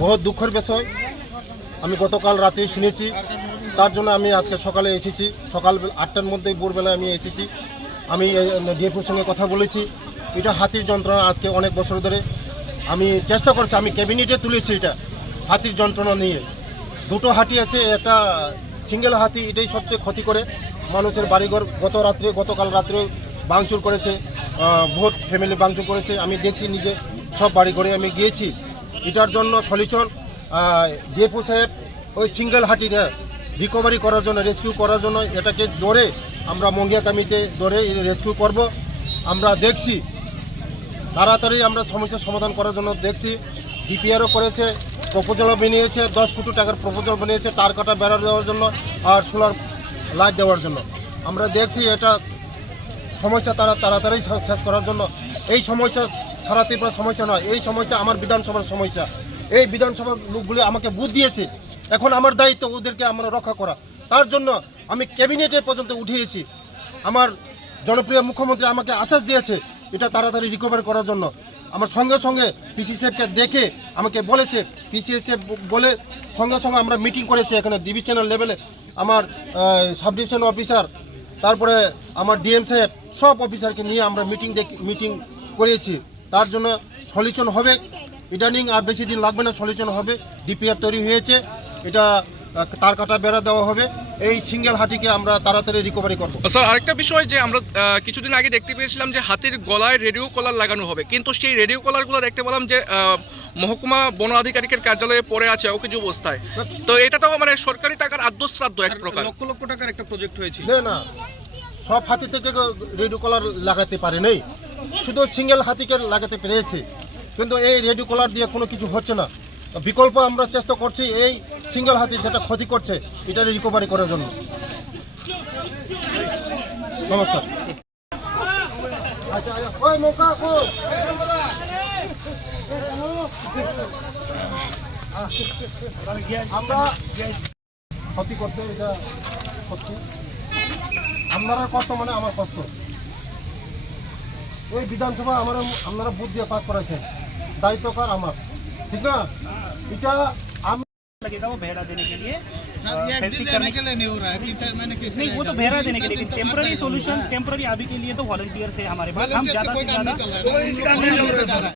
বহুত দুঃখের বিষয়। আমি গতকাল রাতে শুনেছি। তার জন্য আমি আজকে সকালে এসেছি। সকাল আটটার মধ্যে ভোরবেলায় আমি এসেছি। আমি ডিএফওর সঙ্গে কথা বলেছি। এটা হাতির যন্ত্রণা আজকে অনেক বছর ধরে। আমি চেষ্টা করছি, আমি ক্যাবিনেটে তুলেছি এটা, হাতির যন্ত্রণা নিয়ে। দুটো হাতি আছে, একটা সিঙ্গেল হাতি, এটাই সবচেয়ে ক্ষতি করে। মানুষের বাড়িঘর গত রাত্রে, গতকাল রাত্রে ভাঙচুর করেছে। বহুত ফ্যামিলি ভাঙচুর করেছে। আমি দেখছি নিজে, সব বাড়িঘরে আমি গিয়েছি। এটার জন্য সলিউশন ডিএফও সাহেব ওই সিঙ্গেল হাতিটা রিকভারি করার জন্য রেস্কিউ করার জন্য এটাকে ধরে আমরা মঙ্গিয়া কামিতে ধরে রেস্কিউ করব। আমরা দেখছি, তাড়াতাড়ি আমরা সমস্যার সমাধান করার জন্য দেখছি ডিপিআরও করেছে প্রপোজালও বানিয়েছে, দশ কোটি টাকার প্রপোজাল বানিয়েছে, তার কাটা বেড়া দেওয়ার জন্য আর সোলার লাইট দেওয়ার জন্য। আমরা দেখছি এটা সমস্যা তারা তাড়াতাড়ি শেষ করার জন্য। এই সমস্যা সারা ত্রিপুরা সমস্যা নয়, এই সমস্যা আমার বিধানসভার সমস্যা। এই বিধানসভার লোকগুলি আমাকে বুধ দিয়েছে। এখন আমার দায়িত্ব ওদেরকে আমরা রক্ষা করা। তার জন্য আমি ক্যাবিনেটে পর্যন্ত উঠিয়েছি। আমার জনপ্রিয় মুখ্যমন্ত্রী আমাকে আশ্বাস দিয়েছে, এটা তাড়াতাড়ি রিকভার করার জন্য। আমার সঙ্গে সঙ্গে পিসি সাহেবকে দেখে আমাকে বলেছে, পিসি সাহেব বলে সঙ্গে সঙ্গে আমরা মিটিং করেছি এখানে ডিভিশনাল লেভেলে আমার সাব ডিভিশন অফিসার তারপরে আমার ডিএম সাহেব, সব অফিসারকে নিয়ে আমরা মিটিং দেখি মিটিং করেছি। তার জন্য সলিউশন হবে। ইদানিং আর বেশি দিন লাগবে না সলিউশন হবে। ডিপিআর তৈরি হয়েছে। এটা তার কাটা বেড়া দেওয়া হবে। এই সিঙ্গেল হাটিকে আমরা তাড়াতাড়ি রিকভারি করব। স্যার আরেকটা বিষয় যে আমরা কিছুদিন আগে দেখতে পেয়েছিলাম যে হাতির গলায় রেডিও কলার লাগানো হবে। কিন্তু সেই রেডিও কলারগুলো দেখতে পেলাম যে মহকুমা বন আধিকারিকের কার্যালয়ে পড়ে আছে অকেজ অবস্থায়। তো এটা তো মানে সরকারি টাকার আদ্যশ্রাদ্ধ এক প্রকার। লক্ষ লক্ষ টাকার একটা প্রজেক্ট হয়েছিল। না না। সব হাতি থেকে রেডিও কলার লাগাতে পারে নেই। শুধু সিঙ্গেল হাতিকে লাগাতে পেরেছে। কিন্তু এই রেডিও কলার দিয়ে কোনো কিছু হচ্ছে না। বিকল্প আমরা চেষ্টা করছি এই সিঙ্গেল হাতি যেটা ক্ষতি করছে এটা রিকভারি করার জন্য। নমস্কার? আমরা ক্ষতি করতে এটা করছি। আপনারা কষ্ট মানে আমার কষ্ট। এই বিধানসভা আমার আপনারা বুথ দিয়ে পাস করেছেন দায়িত্বকার আমার ঠিক না এটা আমি लगेगा वो बहरा देने के लिए सर, ये एक दिन लेने के लिए नहीं हो रहा है तीन चार महीने किसी नहीं वो तो बहरा देने के लिए टेम्पररी सॉल्यूशन टेम्पररी अभी के लिए तो वॉलंटियर्स है हमारे पास हम ज्यादा से ज्यादा नहीं चल रहा है